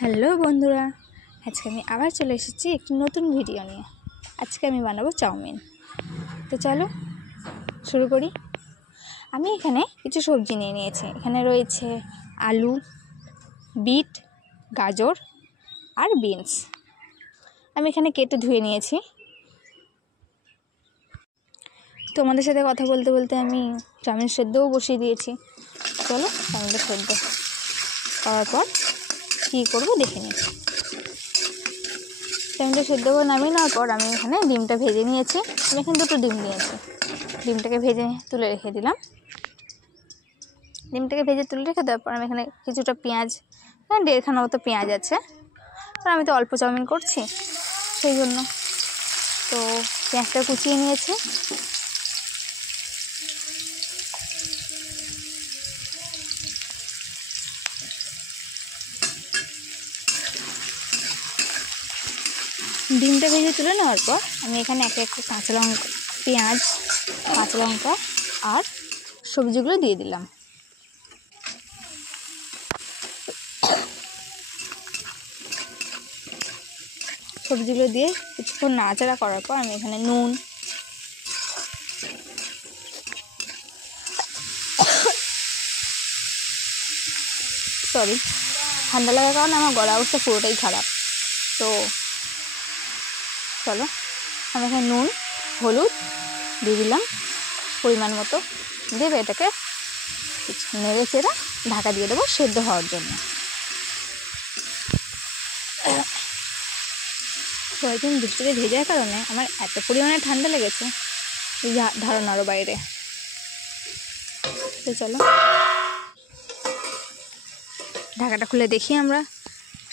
হ্যালো বন্ধুরা, আজকে আমি আবার চলে এসেছি একটি নতুন ভিডিও নিয়ে। আজকে আমি বানাবো চাউমিন। তো চলো শুরু করি। আমি এখানে কিছু সবজি নিয়ে নিয়েছি। এখানে রয়েছে আলু, বিট, গাজর আর বিনস। আমি এখানে কেটে ধুয়ে নিয়েছি। তোমাদের সাথে কথা বলতে বলতে আমি চাউমিন সেদ্ধও বসিয়ে দিয়েছি। চলো চাউমিনটা সেদ্ধ করার পর কী করবো দেখে নিই। চাউমিনটা সেদ্ধ করে নামিয়ে নেওয়ার পর আমি এখানে ডিমটা ভেজে নিয়েছি। আমি এখানে 2টো ডিম নিয়েছি। ডিমটাকে ভেজে তুলে রেখে দিলাম। ডিমটাকে ভেজে তুলে রেখে দেওয়ার পর আমি এখানে কিছুটা পেঁয়াজ, এখানে 1.5খানা মতো পেঁয়াজ আছে, আর আমি তো অল্প চাউমিন করছি সেই জন্য তো পেঁয়াজটা কুচিয়ে নিয়েছি। ডিমটা ভেজে তুলে নেওয়ার পর আমি এখানে এক কাঁচা লঙ্কা, পেঁয়াজ, কাঁচা লঙ্কা আর সবজিগুলো দিয়ে দিলাম। সবজিগুলো দিয়ে কিছুক্ষণ নাড়াচাড়া করার পর আমি এখানে নুন, ঠান্ডা লাগার কারণে আমার গলা অবস্থা পুরোটাই খারাপ। তো চলো আমি এখানে নুন, হলুদ দিয়ে দিলাম পরিমাণ মতো, দিয়ে এটাকে নেড়ে চেড়ে ঢাকা দিয়ে দেবো সেদ্ধ হওয়ার জন্য। কয়েকদিন বৃষ্টিতে ভেজার কারণে আমার এত পরিমাণে ঠান্ডা লেগেছে ধারণারও বাইরে। তো চলো ঢাকাটা খুলে দেখি আমরা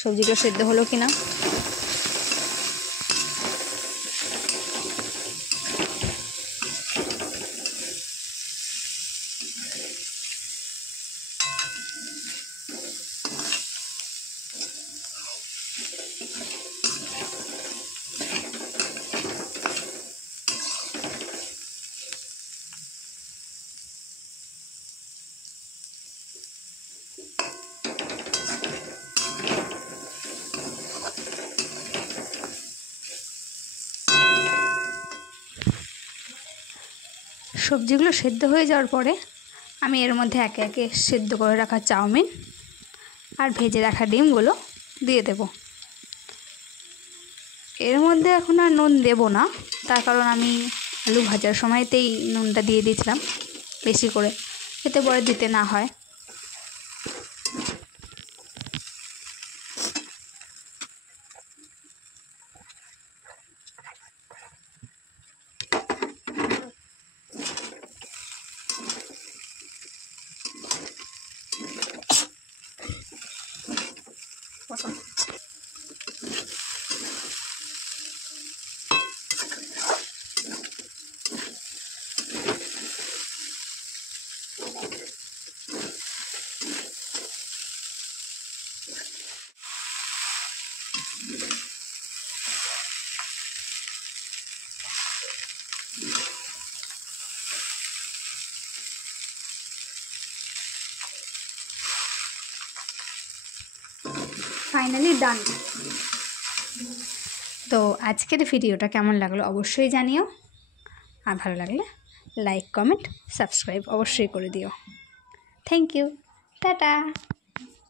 সবজিগুলো সেদ্ধ হলো কিনা। সবজিগুলো সেদ্ধ হয়ে যাওয়ার পরে আমি এর মধ্যে একে একে সেদ্ধ করে রাখা চাউমিন আর ভেজে রাখা ডিমগুলো দিয়ে দেব। এর মধ্যে এখন আর নুন দেব না, তার কারণ আমি আলু ভাজার সময়তেই নুনটা দিয়ে দিয়েছিলাম বেশি করে, যাতে পরে দিতে না হয়। ফাইনালি ডান। তো আজকের ভিডিওটা কেমন লাগলো অবশ্যই জানিও, আর ভালো লাগলে লাইক, কমেন্ট, সাবস্ক্রাইব অবশ্যই করে দিও। Thank you, tata.